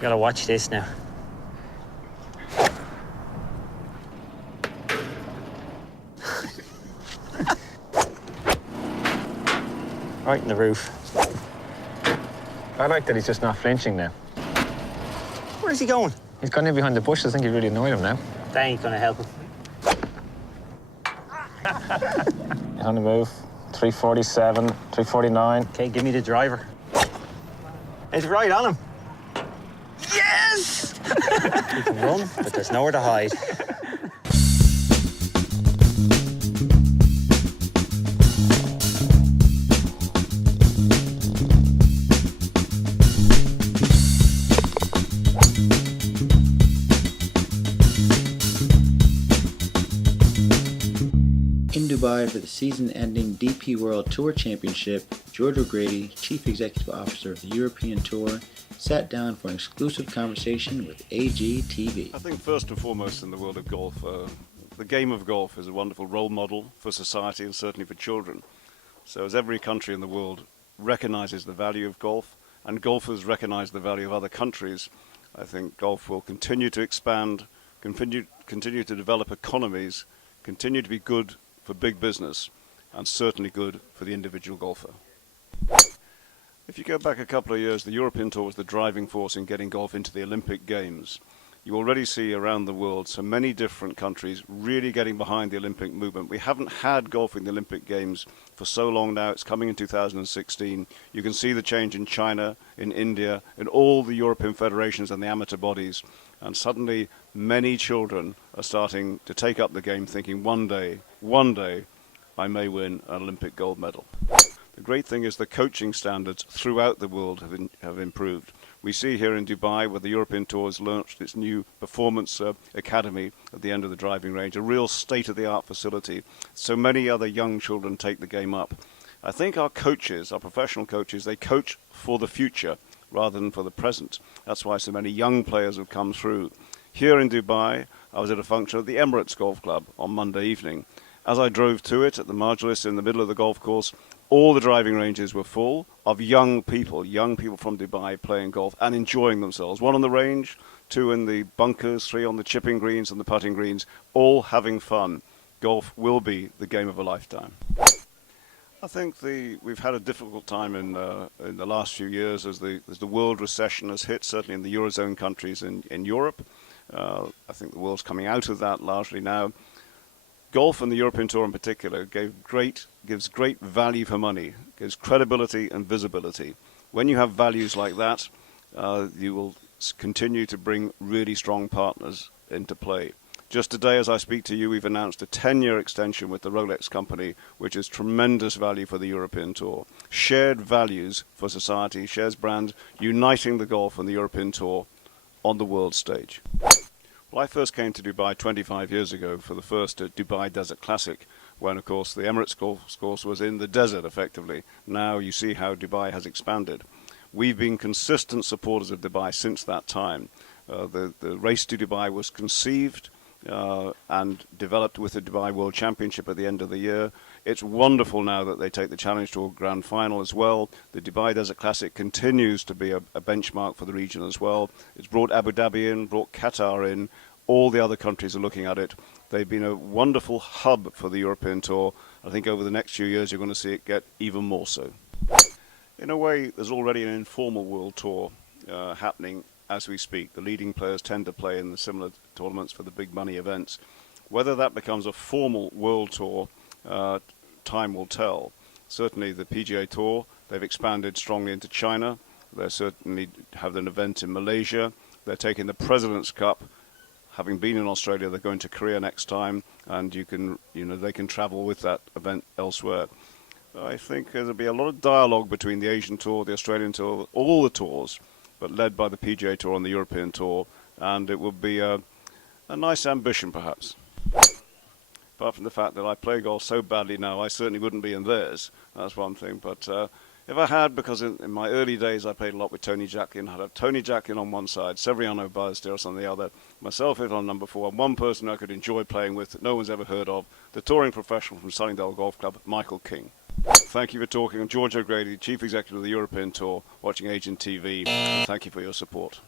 Gotta watch this now. Right in the roof. I like that he's just not flinching now. Where's he going? He's gone in behind the bushes. I think he really annoyed him now. That ain't gonna help him. He's on the move. 347, 349. Okay, give me the driver. It's right on him. Yes! He can run, but there's nowhere to hide. In Dubai for the season-ending DP World Tour Championship, George O'Grady, Chief Executive Officer of the European Tour, sat down for an exclusive conversation with AGTV. I think first and foremost in the world of golf, the game of golf is a wonderful role model for society and certainly for children. So as every country in the world recognizes the value of golf and golfers recognize the value of other countries, I think golf will continue to expand, continue to develop economies, continue to be good for big business, and certainly good for the individual golfer. If you go back a couple of years, the European Tour was the driving force in getting golf into the Olympic Games. You already see around the world so many different countries really getting behind the Olympic movement. We haven't had golf in the Olympic Games for so long now. It's coming in 2016. You can see the change in China, in India, in all the European federations and the amateur bodies. And suddenly many children are starting to take up the game, thinking one day, I may win an Olympic gold medal. The great thing is the coaching standards throughout the world have improved. We see here in Dubai where the European Tour has launched its new performance academy at the end of the driving range, a real state-of-the-art facility. So many other young children take the game up. I think our coaches, our professional coaches, they coach for the future rather than for the present. That's why so many young players have come through. Here in Dubai, I was at a function at the Emirates Golf Club on Monday evening. As I drove to it at the Margilis in the middle of the golf course, all the driving ranges were full of young people from Dubai playing golf and enjoying themselves. One on the range, two in the bunkers, three on the chipping greens and the putting greens, all having fun. Golf will be the game of a lifetime. I think we've had a difficult time in the last few years as the world recession has hit, certainly in the Eurozone countries in Europe. I think the world's coming out of that largely now. Golf and the European Tour in particular gives great value for money, gives credibility and visibility. When you have values like that, you will continue to bring really strong partners into play. Just today, as I speak to you, we've announced a 10-year extension with the Rolex company, which is tremendous value for the European Tour. Shared values for society, shares brands, uniting the golf and the European Tour on the world stage. Well, I first came to Dubai 25 years ago for the first Dubai Desert Classic, when, of course, the Emirates golf course was in the desert, effectively. Now you see how Dubai has expanded. We've been consistent supporters of Dubai since that time. The race to Dubai was conceived and developed with the Dubai World Championship at the end of the year. It's wonderful now that they take the Challenge Tour Grand Final as well. The Dubai Desert Classic continues to be a benchmark for the region as well. It's brought Abu Dhabi in, brought Qatar in. All the other countries are looking at it. They've been a wonderful hub for the European Tour. I think over the next few years you're going to see it get even more so. In a way, there's already an informal world tour happening as we speak. The leading players tend to play in the similar tournaments for the big money events. Whether that becomes a formal world tour, time will tell. Certainly the PGA Tour, they've expanded strongly into China. They certainly have an event in Malaysia. They're taking the President's Cup. Having been in Australia, they're going to Korea next time, and they can travel with that event elsewhere. I think there'll be a lot of dialogue between the Asian Tour, the Australian Tour, all the tours, but led by the PGA Tour and the European Tour, and it will be a nice ambition, perhaps. Apart from the fact that I play golf so badly now, I certainly wouldn't be in theirs. That's one thing. But if I had, because in my early days I played a lot with Tony Jacklin, I'd have Tony Jacklin on one side, Severiano Ballesteros on the other, myself on number 4, and one person I could enjoy playing with that no one's ever heard of, the touring professional from Sunningdale Golf Club, Michael King. Thank you for talking. I'm George O'Grady, Chief Executive of the European Tour, watching AGTV, and thank you for your support.